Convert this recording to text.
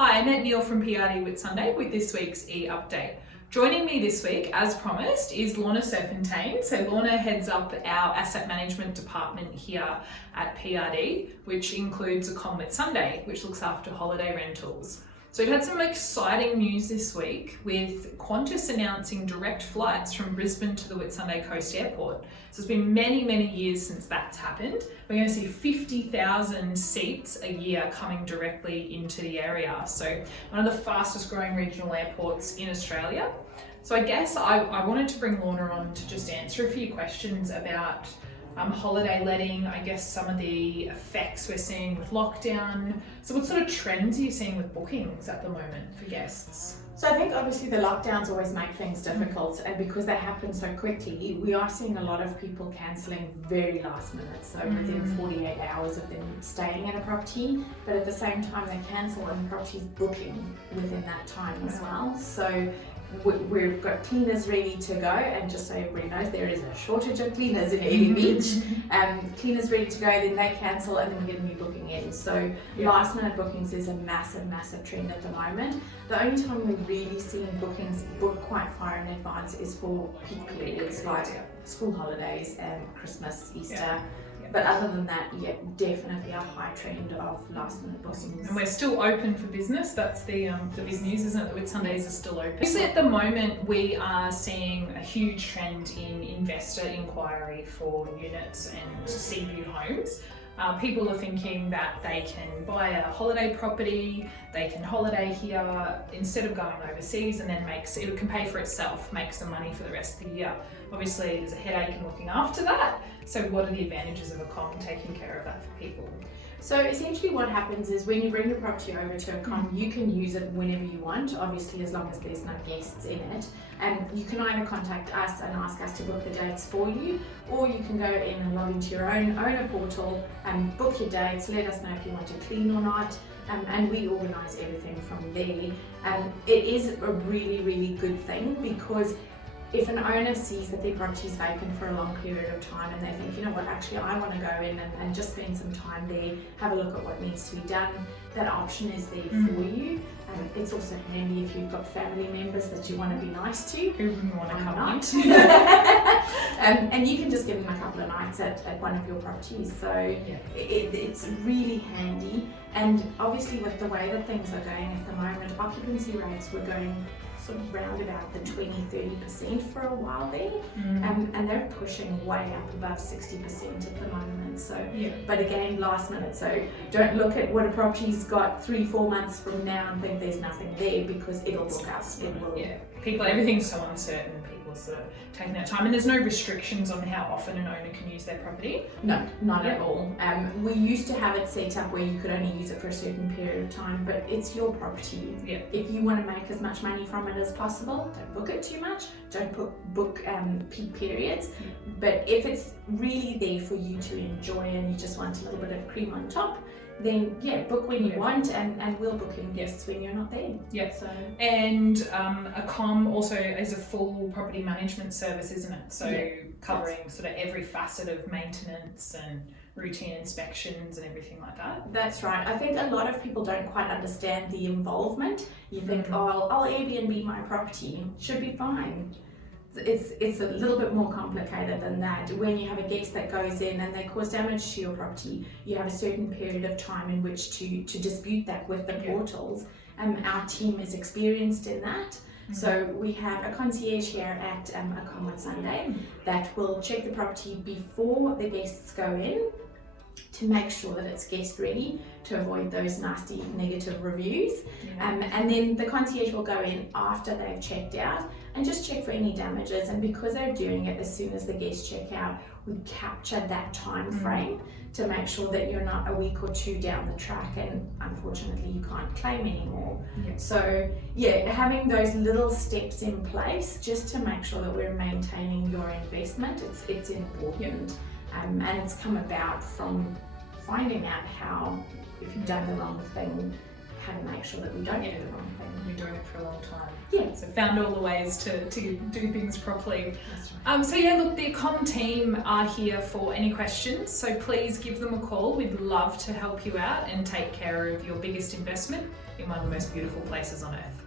Hi, Annette Neal from PRD Whitsunday with this week's e-update. Joining me this week, as promised, is Lorna Serpentine. So Lorna heads up our asset management department here at PRD, which includes Whitsunday, which looks after holiday rentals. So we've had some exciting news this week with Qantas announcing direct flights from Brisbane to the Whitsunday Coast Airport. So it's been many years since that's happened. We're going to see 50,000 seats a year coming directly into the area. So one of the fastest growing regional airports in Australia. So I guess I wanted to bring Lorna on to just answer a few questions about holiday letting, I guess some of the effects we're seeing with lockdown. So what sort of trends are you seeing with bookings at the moment for guests? So I think obviously the lockdowns always make things difficult, and because they happen so quickly, we are seeing a lot of people cancelling very last minute, so within 48 hours of them staying at a property, but at the same time they cancel and the property's booking within that time as well. So we've got cleaners ready to go, and just so everybody knows, there is a shortage of cleaners in Ely Beach. Cleaners ready to go, then they cancel, and then we get a new booking in. So last minute bookings is a massive trend at the moment. The only time we're really seeing bookings booked quite far in advance is for peak periods like school holidays and Christmas, Easter. But other than that, definitely a high trend of last minute bookings. And we're still open for business. That's the big news, isn't it? That Whitsundays are still open. So at the moment, we are seeing a huge trend in investor inquiry for units and sea view homes. People are thinking that they can buy a holiday property, they can holiday here instead of going overseas, and then it can pay for itself, make some money for the rest of the year. Obviously, there's a headache in looking after that. So what are the advantages of a com taking care of that for people? So essentially what happens is when you bring your property over to a com, you can use it whenever you want, obviously as long as there's no guests in it. And you can either contact us and ask us to book the dates for you, or you can go in and log into your own owner portal and book your dates, let us know if you want to clean or not, and we organise everything from there. It is a really good thing, because if an owner sees that their property is vacant for a long period of time and they think, you know what, actually I want to go in and just spend some time there, have a look at what needs to be done, that option is there for you. It's also handy if you've got family members that you want to be nice to. Who wouldn't want to come out? And you can just give them a couple of nights at one of your properties. So it's really handy. And obviously with the way that things are going at the moment, occupancy rates were going sort of round about the 20-30% for a while there, and they're pushing way up above 60% at the moment. So, but again, last minute. So don't look at what a property's got 3-4 months from now and think there's nothing there, because it'll book up. It will. Everything's so uncertain. People are sort of taking their time, and there's no restrictions on how often an owner can use their property. No, not at all. We used to have it set up where you could only use it for a certain period of time, but it's your property. If you want to make as much money from it as possible, don't book it too much. Don't book peak periods. But if it's really there for you to enjoy and you just want a little bit of cream on top, then book when you want, and we'll book in guests when you're not there. So, and a com also is a full property management service, isn't it? So covering sort of every facet of maintenance and routine inspections and everything like that. That's right. I think a lot of people don't quite understand the involvement. You think, oh, I'll Airbnb my property, should be fine. It's a little bit more complicated than that. When you have a guest that goes in and they cause damage to your property, you have a certain period of time in which to dispute that with the portals. Our team is experienced in that. So we have a concierge here at Whitsunday that will check the property before the guests go in to make sure that it's guest ready, to avoid those nasty negative reviews. And then the concierge will go in after they've checked out and just check for any damages. And because they're doing it as soon as the guests check out, we capture that time frame to make sure that you're not a week or two down the track and unfortunately you can't claim anymore. So having those little steps in place just to make sure that we're maintaining your investment, it's important. And it's come about from finding out how, if you've done the wrong thing, how to make sure that we don't do the wrong thing. We've been doing it for a long time. So found all the ways to do things properly. So look, the Ecom team are here for any questions, so please give them a call. We'd love to help you out and take care of your biggest investment, in one of the most beautiful places on earth.